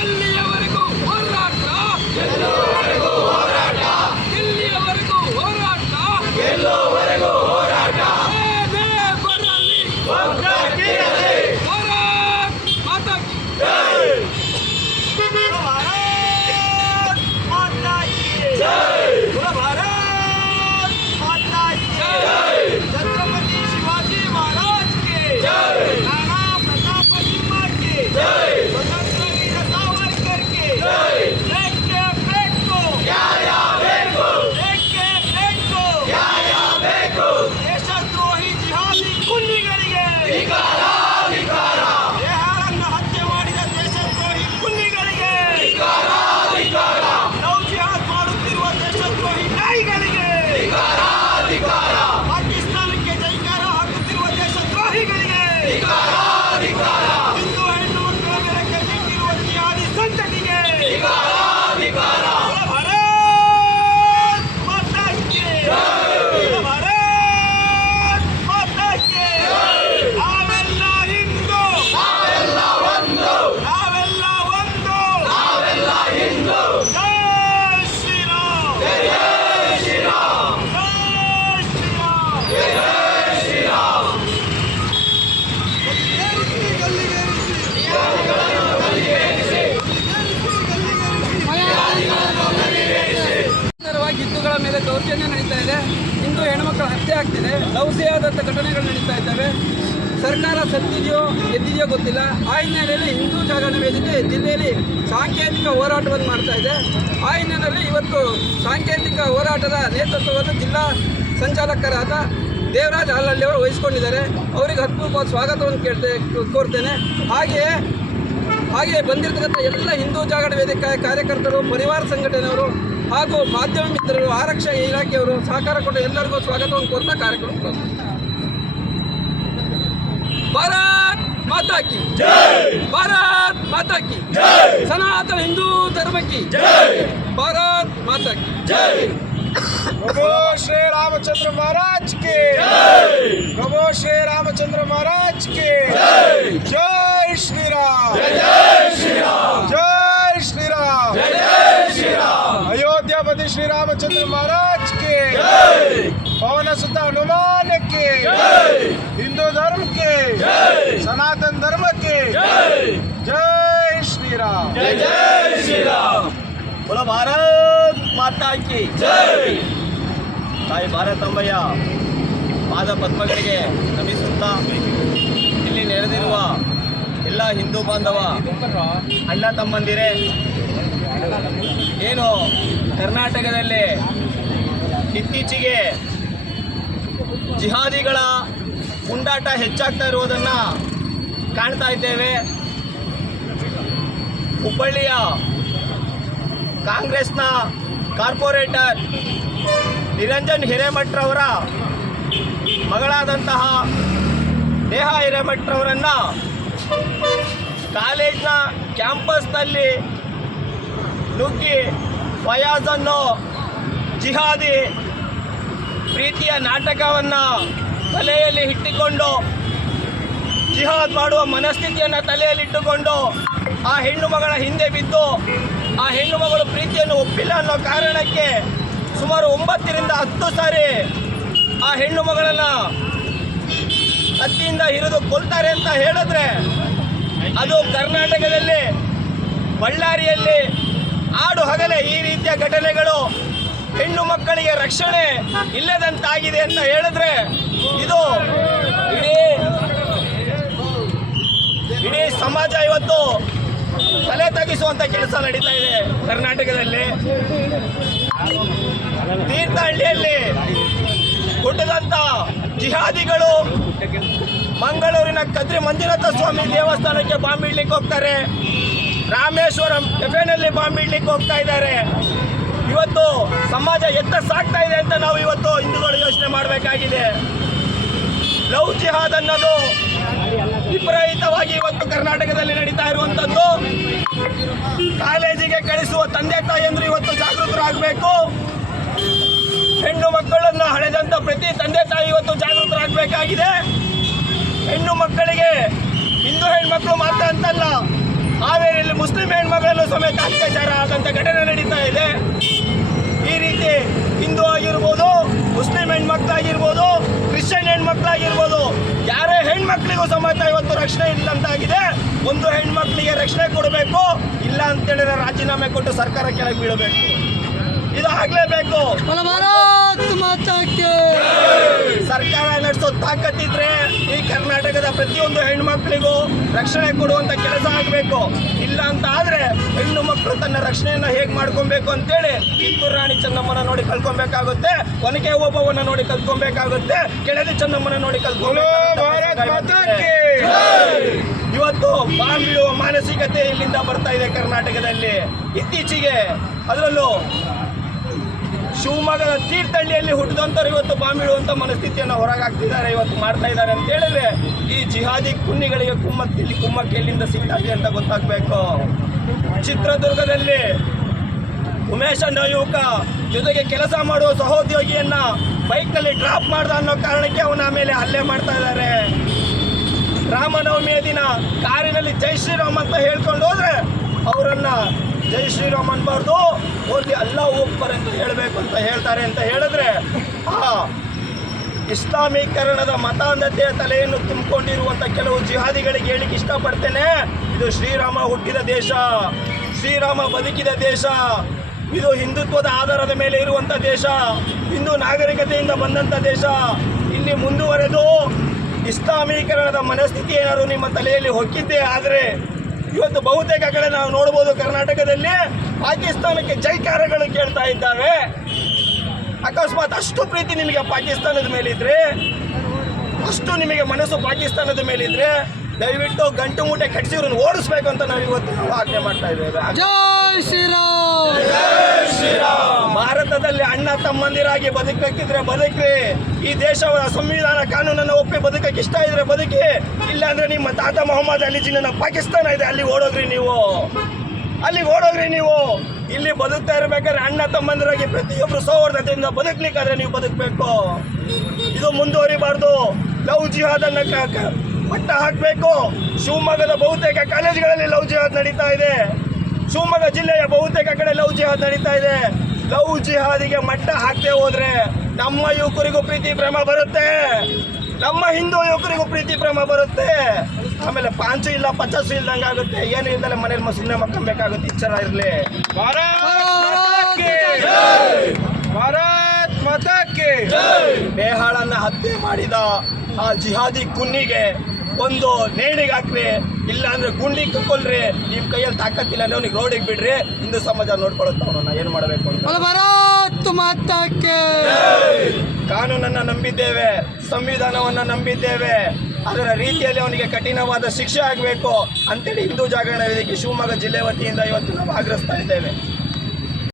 ಎಲ್ಲಿಯವರೆಗೂ ಹೋರಾಟ, ಎಲ್ಲಿಯವರೆಗೂ ಹೋರಾಟ, ಏನೇ ಬರಲಿ ಭಾರತ್ ಮಾತಾ ಕಿ छत्रपति शिवाजी महाराज के राणा प्रताप सिंह के स्वतंत्र वीर सावरकर के ब्रेक के ब्रेक को ದೇಶದ್ರೋಹಿ ಜಿಹಾದಿ ಕುನ್ನಿಗಳಿಗೆ ದೇಹಗಳನ್ನು ಹತ್ಯೆ ಮಾಡಿದ ದೇಶದ್ರೋಹಿ ಕುನ್ನಿಗಳಿಗೆ ಲವ್ ಜಿಹಾದ್ ಮಾಡುತ್ತಿರುವ ದೇಶದ್ರೋಹಿ ನಾಯಿಗಳಿಗೆ ಪಾಕಿಸ್ತಾನಕ್ಕೆ ಜೈಕಾರ ಹಾಕುತ್ತಿರುವ ದೇಶದ್ರೋಹಿಗಳಿಗೆ ಹಿಂದೂ ಹೆಣ್ಣು ಮಕ್ಕಳ ಮೇಲೆ ಕೈಗೆತ್ತಿರುವ ಜಿಹಾದಿ ಸಂತತಿಗೆ ಭಾರತ್ ಮಾತಾ ಕಿ ಭಾರತ್ ಮಾತಾ ಕಿ ನಾವೆಲ್ಲ ಹಿಂದೂ, ನಾವೆಲ್ಲ ಒಂದು. ಜೈ ಶ್ರೀರಾಮ್, ಜೈ ಶ್ರೀರಾಮ್. ಹಿಂದೂಗಳ ಮೇಲೆ ದೌರ್ಜನ್ಯ ನಡೀತಾ ಇದೆ. ಹಿಂದೂ ಹೆಣ್ಮಕ್ಳ ಹತ್ಯೆ ಆಗ್ತಿದೆ. ಲವ್ ಜಿಹಾದಂಥ ಘಟನೆಗಳು ನಡೀತಾ ಇದ್ದಾವೆ. ಸರ್ಕಾರ ಸತ್ತಿದೆಯೋ ಎದ್ದಿದೆಯೋ ಗೊತ್ತಿಲ್ಲ. ಆ ಹಿನ್ನೆಲೆಯಲ್ಲಿ ಹಿಂದೂ ಜಾಗರಣ ವೇದಿಕೆ ಜಿಲ್ಲೆಯಲ್ಲಿ ಸಾಂಕೇತಿಕ ಹೋರಾಟವನ್ನು ಮಾಡ್ತಾ ಇದೆ. ಆ ಹಿನ್ನೆಲೆಯಲ್ಲಿ ಇವತ್ತು ಸಾಂಕೇತಿಕ ಹೋರಾಟದ ನೇತೃತ್ವವನ್ನು ಜಿಲ್ಲಾ ಸಂಚಾಲಕರಾದ ದೇವರಾಜ್ ಹಾಲಹಳ್ಳಿ ಅವರು ವಹಿಸಿಕೊಂಡಿದ್ದಾರೆ. ಅವರಿಗೆ ಹೃತ್ಪೂರ್ವಕ ಸ್ವಾಗತವನ್ನು ಕೋರ್ತೇನೆ. ಹಾಗೆಯೇ ಬಂದಿರತಕ್ಕಂಥ ಎಲ್ಲ ಹಿಂದೂ ಜಾಗರಣ ವೇದಿಕೆ ಕಾರ್ಯಕರ್ತರು, ಪರಿವಾರ ಸಂಘಟನೆಯವರು ಹಾಗೂ ಮಾಧ್ಯಮ ಮಿತ್ರರು, ಆರಕ್ಷಣಾ ಇಲಾಖೆಯವರು ಸಹಕಾರ ಕೊಟ್ಟು ಎಲ್ಲರಿಗೂ ಸ್ವಾಗತವನ್ನು ಕೋರ್ತಾ ಕಾರ್ಯಕ್ರಮ ಭಾರತ್ ಮಾತಾ ಕಿ ಜೈ, ಭಾರತ್ ಮಾತಾ ಕಿ ಜೈ, ಸನಾತನ ಹಿಂದೂ ಧರ್ಮ ಕಿ ಜೈ, ಭಾರತ್ ಮಾತಾ ಕಿ ಜೈ. प्रभु श्री रामचंद्र महाराज के प्रभु श्री रामचंद्र महाराज के जय श्री राम, जय श्री राम, जय श्री राम, जय श्री राम. अयोध्यापति श्री रामचंद्र महाराज के पवन सुत हनुमान के, हिंदू धर्म के, सनातन धर्म के जय श्री राम, जय श्री राम. बोलो भारत माता की जय. ತಾಯಿ ಭಾರತಾಂಬೆಯ ಪಾದ ಪದ್ಮಗಳಿಗೆ ನಮಿಸುತ್ತಾ ಇಲ್ಲಿ ನೆರೆದಿರುವ ಎಲ್ಲ ಹಿಂದೂ ಬಾಂಧವ ಅಣ್ಣ ತಮ್ಮಂದಿರೇ, ಏನು ಕರ್ನಾಟಕದಲ್ಲಿ ಇತ್ತೀಚೆಗೆ ಜಿಹಾದಿಗಳ ಪುಂಡಾಟ ಹೆಚ್ಚಾಗ್ತಾ ಇರುವುದನ್ನು ಕಾಣ್ತಾ ಇದ್ದೇವೆ. ಹುಬ್ಬಳ್ಳಿಯ ಕಾಂಗ್ರೆಸ್ನ ಕಾರ್ಪೊರೇಟರ್ ನಿರಂಜನ್ ಹಿರೇಮಠ್ರವರ ಮಗಳಾದಂತಹ ನೇಹಾ ಹಿರೇಮಠ್ರವರನ್ನು ಕಾಲೇಜ್ನ ಕ್ಯಾಂಪಸ್ನಲ್ಲಿ ನುಗ್ಗಿ ಫಯಾಜ್ ಅನ್ನೋ ಜಿಹಾದಿ ಪ್ರೀತಿಯ ನಾಟಕವನ್ನು ತಲೆಯಲ್ಲಿ ಇಟ್ಟುಕೊಂಡು ಜಿಹಾದ್ ಮಾಡುವ ಮನಸ್ಥಿತಿಯನ್ನು ತಲೆಯಲ್ಲಿಟ್ಟುಕೊಂಡು ಆ ಹೆಣ್ಣು ಮಗಳ ಹಿಂದೆ ಬಿದ್ದು ಆ ಹೆಣ್ಣು ಮಗಳು ಪ್ರೀತಿಯನ್ನು ಒಪ್ಪಿಲ್ಲ ಅನ್ನೋ ಕಾರಣಕ್ಕೆ ಸುಮಾರು 9 ರಿಂದ 10 ಸಾರಿ ಆ ಹೆಣ್ಣು ಮಗಳನ್ನು ಕತ್ತಿಯಿಂದ ಹಿರಿದು ಕೊಲ್ತಾರೆ ಅಂತ ಹೇಳಿದ್ರೆ, ಅದು ಕರ್ನಾಟಕದಲ್ಲಿ ಬಳ್ಳಾರಿಯಲ್ಲಿ ಆಡು ಹಗಲೇ ಈ ರೀತಿಯ ಘಟನೆಗಳು ಹೆಣ್ಣು ಮಕ್ಕಳಿಗೆ ರಕ್ಷಣೆ ಇಲ್ಲದಂತಾಗಿದೆ ಅಂತ ಹೇಳಿದ್ರೆ, ಇದು ಇಡೀ ಸಮಾಜ ಇವತ್ತು ತಲೆ ತಗ್ಗಿಸುವಂತ ಕೆಲಸ ನಡೀತಾ ಇದೆ ಕರ್ನಾಟಕದಲ್ಲಿ. ತೀರ್ಥಹಳ್ಳಿಯಲ್ಲಿ ಹುಟ್ಟಿದಂತ ಜಿಹಾದಿಗಳು ಮಂಗಳೂರಿನ ಕದ್ರಿ ಮಂಜುನಾಥ ಸ್ವಾಮಿ ದೇವಸ್ಥಾನಕ್ಕೆ ಬಾಂಬ್ ಇಡ್ಲಿಕ್ಕೆ ಹೋಗ್ತಾರೆ. ರಾಮೇಶ್ವರಂ ಕೆಫೆನಲ್ಲಿ ಬಾಂಬ್ ಇಡ್ಲಿಕ್ಕೆ ಹೋಗ್ತಾ ಇದ್ದಾರೆ. ಇವತ್ತು ಸಮಾಜ ಎತ್ತ ಸಾಗ್ತಾ ಇದೆ ಅಂತ ನಾವು ಇವತ್ತು ಹಿಂದೂಗಳು ಯೋಚನೆ ಮಾಡಬೇಕಾಗಿದೆ. ಲವ್ ಜಿಹಾದ್ ಅನ್ನೋದು ವಿಪರೀತವಾಗಿ ಇವತ್ತು ಕರ್ನಾಟಕದಲ್ಲಿ ನಡೀತಾ ಇರುವಂತದ್ದು. ಕಾಲೇಜಿಗೆ ಕಳಿಸುವ ತಂದೆ ತಾಯಿಯಂದ್ರು ಇವತ್ತು ಜಾಗೃತರಾಗಬೇಕು. ಹೆಣ್ಣು ಮಕ್ಕಳನ್ನು ಹಳೆದಂತ ಪ್ರತಿ ತಂದೆ ತಾಯಿ ಇವತ್ತು ಜಾಗೃತರಾಗಬೇಕಾಗಿದೆ. ಹೆಣ್ಣು ಮಕ್ಕಳಿಗೆ ಹಿಂದೂ ಹೆಣ್ಮಕ್ಳು ಮಾತ್ರ ಅಂತಲ್ಲ, ಸಮೇತ ಅತ್ಯಾಚಾರ ಆದಂಥ ಘಟನೆ ನಡೀತಾ ಇದೆ. ಈ ರೀತಿ ಹಿಂದೂ ಆಗಿರ್ಬೋದು, ಮುಸ್ಲಿಂ ಹೆಣ್ಮಕ್ಳಾಗಿರ್ಬೋದು, ಕ್ರಿಶ್ಚಿಯನ್ ಹೆಣ್ಮಕ್ಳಾಗಿರ್ಬೋದು, ಯಾರೇ ಹೆಣ್ಮಕ್ಳಿಗೂ ಸಮೇತ ಇವತ್ತು ರಕ್ಷಣೆ ಇಲ್ಲಂತಾಗಿದೆ. ಒಂದು ಹೆಣ್ಮಕ್ಳಿಗೆ ರಕ್ಷಣೆ ಕೊಡಬೇಕು, ಇಲ್ಲ ಅಂತೇಳಿದ್ರೆ ರಾಜೀನಾಮೆ ಕೊಟ್ಟು ಸರ್ಕಾರ ಕೆಳಗೆ ಬೀಳಬೇಕು. ಇದು ಆಗ್ಲೇಬೇಕು. ಸರ್ಕಾರ ನಡೆಸೋ ತಾಕತ್ತಿದ್ರೆ ಈ ಕರ್ನಾಟಕದ ಪ್ರತಿಯೊಂದು ಹೆಣ್ಮಕ್ಳಿಗೂ ರಕ್ಷಣೆ ಕೊಡುವಂತ ಕೆಲಸ ಆಗಬೇಕು. ಇಲ್ಲ ಅಂತ ಆದ್ರೆ ಹೆಣ್ಣು ಮಕ್ಕಳು ತನ್ನ ರಕ್ಷಣೆಯನ್ನ ಹೇಗ್ ಮಾಡ್ಕೊಬೇಕು ಅಂತೇಳಿ ಕಿತ್ತೂರು ರಾಣಿ ಚೆನ್ನಮ್ಮನ ನೋಡಿ ಕಲ್ಕೊಬೇಕಾಗುತ್ತೆ, ಒನಕೆ ಓಬವ್ವನ ನೋಡಿ ಕಲ್ಕೊಬೇಕಾಗುತ್ತೆ, ಕೆಳದಿ ಚೆನ್ನಮ್ಮನ ನೋಡಿ ಕಲ್ಕೊಬೇಕಾಗುತ್ತೆ. ಇವತ್ತು ಬಾಂಬ್ ಬೀಳುವ ಮಾನಸಿಕತೆ ಇಲ್ಲಿಂದ ಬರ್ತಾ ಇದೆ ಕರ್ನಾಟಕದಲ್ಲಿ. ಇತ್ತೀಚೆಗೆ ಅದರಲ್ಲೂ ಶಿವಮೊಗ್ಗದ ತೀರ್ಥಹಳ್ಳಿಯಲ್ಲಿ ಹುಟ್ಟಿದಂಥವ್ರು ಇವತ್ತು ಬಾಂಬ್ ಇಡುವಂಥ ಮನಸ್ಥಿತಿಯನ್ನು ಹೊರಗಾಗ್ತಿದ್ದಾರೆ, ಇವತ್ತು ಮಾಡ್ತಾ ಇದ್ದಾರೆ ಅಂತ ಹೇಳಿದ್ರೆ ಈ ಜಿಹಾದಿ ಕುನ್ನಿಗಳಿಗೆ ಕುಮ್ಮಕ್ಕೆ ಎಲ್ಲಿಂದ ಸಿಗ್ತಾ ಇದೆ ಅಂತ ಗೊತ್ತಾಗಬೇಕು. ಚಿತ್ರದುರ್ಗದಲ್ಲಿ ಉಮೇಶ್ ಅನ್ನೋ ಯುವಕ ಜೊತೆಗೆ ಕೆಲಸ ಮಾಡುವ ಸಹೋದ್ಯೋಗಿಯನ್ನ ಬೈಕ್ನಲ್ಲಿ ಡ್ರಾಪ್ ಮಾಡ್ದ ಅನ್ನೋ ಕಾರಣಕ್ಕೆ ಅವನ ಮೇಲೆ ಹಲ್ಲೆ ಮಾಡ್ತಾ ಇದ್ದಾರೆ. ರಾಮನವಮಿಯ ದಿನ ಕಾರಿನಲ್ಲಿ ಜೈ ಶ್ರೀರಾಮ್ ಅಂತ ಹೇಳ್ಕೊಂಡು ಹೋದ್ರೆ ಅವರನ್ನ ಜೈ ಶ್ರೀರಾಮ್ ಅನ್ಬಾರ್ದು, ಹೋಗಿ ಅಲ್ಲಾಹು ಅಕ್ಬರ್ ಅಂತ ಹೇಳಬೇಕು ಅಂತ ಹೇಳ್ತಾರೆ ಅಂತ ಹೇಳಿದ್ರೆ ಆ ಇಸ್ಲಾಮೀಕರಣದ ಮತಾಂಧತೆಯ ತಲೆಯನ್ನು ತುಂಬಿಕೊಂಡಿರುವಂಥ ಕೆಲವು ಜಿಹಾದಿಗಳಿಗೆ ಹೇಳಿಕ್ಕೆ ಇಷ್ಟಪಡ್ತೇನೆ. ಇದು ಶ್ರೀರಾಮ ಹುಟ್ಟಿದ ದೇಶ, ಶ್ರೀರಾಮ ಬದುಕಿದ ದೇಶ, ಇದು ಹಿಂದುತ್ವದ ಆಧಾರದ ಮೇಲೆ ಇರುವಂಥ ದೇಶ, ಹಿಂದೂ ನಾಗರಿಕತೆಯಿಂದ ಬಂದಂಥ ದೇಶ. ಇಲ್ಲಿ ಮುಂದುವರೆದು ಇಸ್ಲಾಮೀಕರಣದ ಮನಸ್ಥಿತಿ ಏನಾದ್ರು ನಿಮ್ಮ ತಲೆಯಲ್ಲಿ ಹೊಕ್ಕಿದ್ದೇ ಆದರೆ ಇವತ್ತು ಬಹುತೇಕ ಕಡೆ ನಾವು ನೋಡ್ಬೋದು ಕರ್ನಾಟಕದಲ್ಲಿ ಪಾಕಿಸ್ತಾನಕ್ಕೆ ಜೈಕಾರಗಳು ಕೇಳ್ತಾ ಇದ್ದಾವೆ. ಅಕಸ್ಮಾತ್ ಅಷ್ಟು ಪ್ರೀತಿ ನಿಮಗೆ ಪಾಕಿಸ್ತಾನದ ಮೇಲಿದ್ರೆ, ಅಷ್ಟು ನಿಮಗೆ ಮನಸ್ಸು ಪಾಕಿಸ್ತಾನದ ಮೇಲಿದ್ರೆ ದಯವಿಟ್ಟು ಗಂಟು ಮೂಟೆ ಕಟ್ಟಿಸಿ ಇವ್ರನ್ನ ಓಡಿಸ್ಬೇಕು ಅಂತ ನಾವು ಇವತ್ತು ಆಜ್ಞೆ ಮಾಡ್ತಾ ಇದ್ದೇವೆ. ಜೈ ಶ್ರೀರಾಮ್. ಭಾರತದಲ್ಲಿ ಅಣ್ಣ ತಮ್ಮಂದಿರಾಗಿ ಬದುಕಕ್ಕಿದ್ರೆ ಬದುಕ್ರಿ. ಈ ದೇಶದ ಸಂವಿಧಾನ ಕಾನೂನನ್ನು ಒಪ್ಪಿ ಬದುಕಕ್ಕೆ ಇಷ್ಟ ಇದ್ರೆ ಬದುಕಿ, ಇಲ್ಲಾಂದ್ರೆ ನಿಮ್ಮ ತಾತ ಮೊಹಮ್ಮದ್ ಅಲಿ ಜಿನ್ನ ಪಾಕಿಸ್ತಾನ ಇದೆ, ಅಲ್ಲಿಗೆ ಓಡೋಗ್ರಿ ನೀವು. ಇಲ್ಲಿ ಬದುಕ್ತಾ ಇರ್ಬೇಕಾದ್ರೆ ಅಣ್ಣ ತಮ್ಮಂದಿರಾಗಿ ಪ್ರತಿಯೊಬ್ಬರು ಸೌಹಾರ್ದತೆಯಿಂದ ಬದುಕಲಿಕ್ಕಾದ್ರೆ ನೀವು ಬದುಕಬೇಕು. ಇದು ಮುಂದುವರಿಬಾರ್ದು. ಲವ್ ಜಿಹಾದ್ ಅನ್ನ ಮಟ್ಟ ಹಾಕಬೇಕು. ಶಿವಮೊಗ್ಗದ ಬಹುತೇಕ ಕಾಲೇಜುಗಳಲ್ಲಿ ಲವ್ ಜಿಹಾದ್ ನಡೀತಾ ಇದೆ. ಶಿವಮೊಗ್ಗ ಜಿಲ್ಲೆಯ ಬಹುತೇಕ ಕಡೆ ಲವ್ ಜಿಹಾದ್ ನಡೀತಾ ಇದೆ. ಲವ್ ಜಿಹಾದಿಗೆ ಮಟ್ಟ ಹಾಕದೆ ಹೋದ್ರೆ ನಮ್ಮ ಯುವಕರಿಗೂ ಪ್ರೀತಿ ಪ್ರೇಮ ಬರುತ್ತೆ, ನಮ್ಮ ಹಿಂದೂ ಯುವಕರಿಗೂ ಪ್ರೀತಿ ಪ್ರೇಮ ಬರುತ್ತೆ. ಆಮೇಲೆ ಪಾಂಚು ಇಲ್ಲ ಪಚಾಸು ಇಲ್ದಂಗೆ ಆಗುತ್ತೆ. ಏನು ಇಲ್ದಲೆ ಮನೇಲಿ ಮಸೂನೆ ಮಕ್ಕಬೇಕಾಗುತ್ತೆ. ಎಚ್ಚರ ಇರಲಿ. ಭಾರತ್ ಮಾತಾ ಕಿ ನೇಹಾಳನ್ನ ಹತ್ಯೆ ಮಾಡಿದ ಆ ಜಿಹಾದಿ ಕುನ್ನಿಗೆ ಒಂದು ನೇಣಿಗೆ ಹಾಕ್ರಿ, ಇಲ್ಲ ಅಂದ್ರೆ ಗುಂಡಿ ಕೊಲ್ರಿ. ನಿಮ್ಮ ಕೈಯಲ್ಲಿ ತಾಕತ್ತಿಲ್ಲ ಅಂದ್ರೆ ಅವ್ನಿಗೆ ರೋಡಿಗೆ ಬಿಡ್ರಿ. ಹಿಂದೂ ಸಮಾಜ ನೋಡ್ಕೊಳುತ್ತೆ ಅವನನ್ನ ಏನು ಮಾಡಬೇಕು ಅಂತ. ಕಾನೂನನ್ನ ನಂಬಿದ್ದೇವೆ, ಸಂವಿಧಾನವನ್ನ ನಂಬಿದ್ದೇವೆ, ಅದರ ರೀತಿಯಲ್ಲಿ ಅವನಿಗೆ ಕಠಿಣವಾದ ಶಿಕ್ಷೆ ಆಗಬೇಕು ಅಂತೇಳಿ ಹಿಂದೂ ಜಾಗರಣ ವೇದಿಕೆ ಶಿವಮೊಗ್ಗ ಜಿಲ್ಲೆ ವತಿಯಿಂದ ಇವತ್ತು ನಾವು ಆಗ್ರಹಿಸ್ತಾ ಇದ್ದೇವೆ.